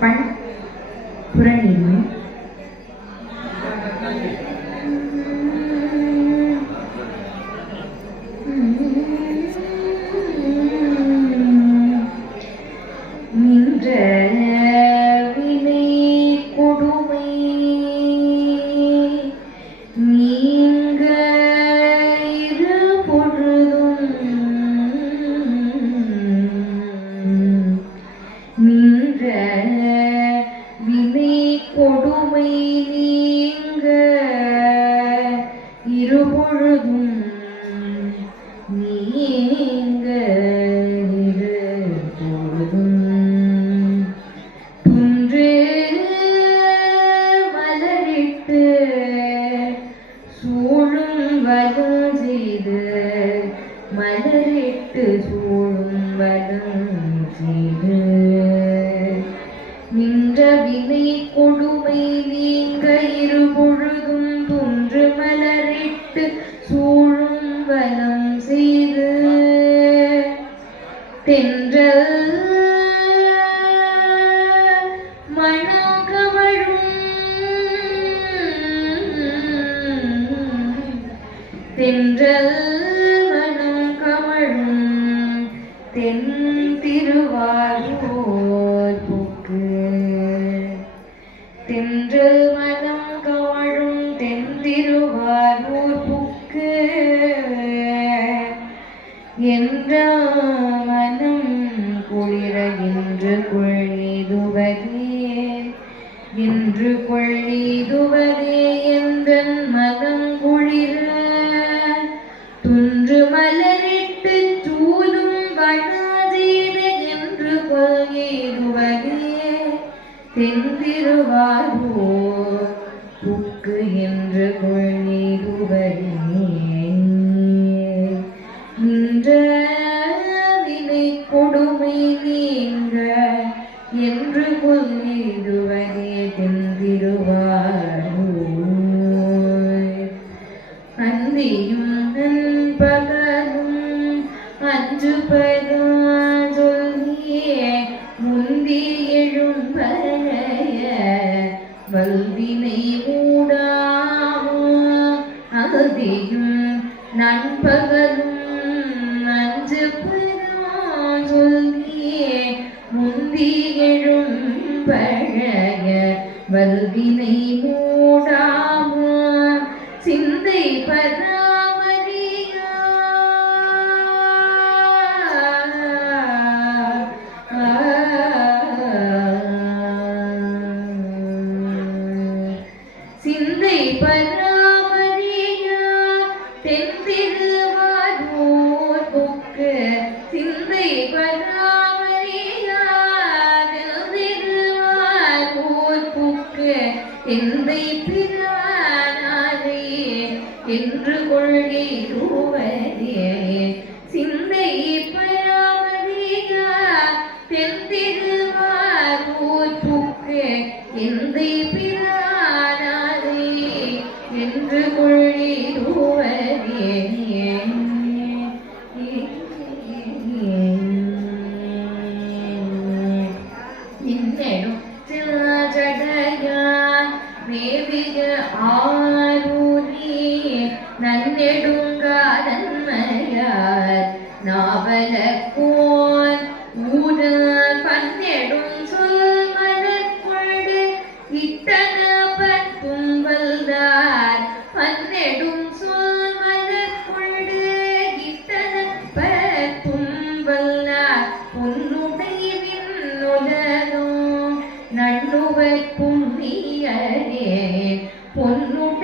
பண் புறணியும் நின்ற மலரிட்டு சூழும் வலம் நின்ற வினை கொடுமை நீங்க இருபொழுதும் துன்று மலரிட்டு சூழும் வனம் செய்து. தென்றல் மணக்கமழும் தென்றல் என்ற மனம் குளிர என்று கொள்ளிதுவதே. என்று கொள்ளிதுவதே என்ற மனம் குளிர? துன்று மலரிட்டு சூலும் வணாதீர என்று கொள்ளிதுவதே. தென்திருவாரூர் புக்கு என்று கொள்ளிதுவதே. நின்ற வினை கொடுமை நீங்க என்று கொள்ளிடுவதே தென்திருவாரூர். அந்தியும் நண்பகலும் அஞ்சு பதம் சொல்லியே முந்தி எழும்பய வல்வினை மூடாமோ அதிக வல்வினை மூடாமோ சிந்தை பராமரியா. சிந்தை பராமரியா. தென்திருவாரூர் புக்கு சிந்தை பராமரியா எந்தை பிற மேவிய ஆரூரி நன்னெடுங்காதன்மையார் நாவல கோன் ஊர பன்னெடும் சொல் வல்தார் பன்னெடும் சொல் மலர்கொண்டு இட்டன வல்லார் உன்னுடைய விண்ணுலகோ One.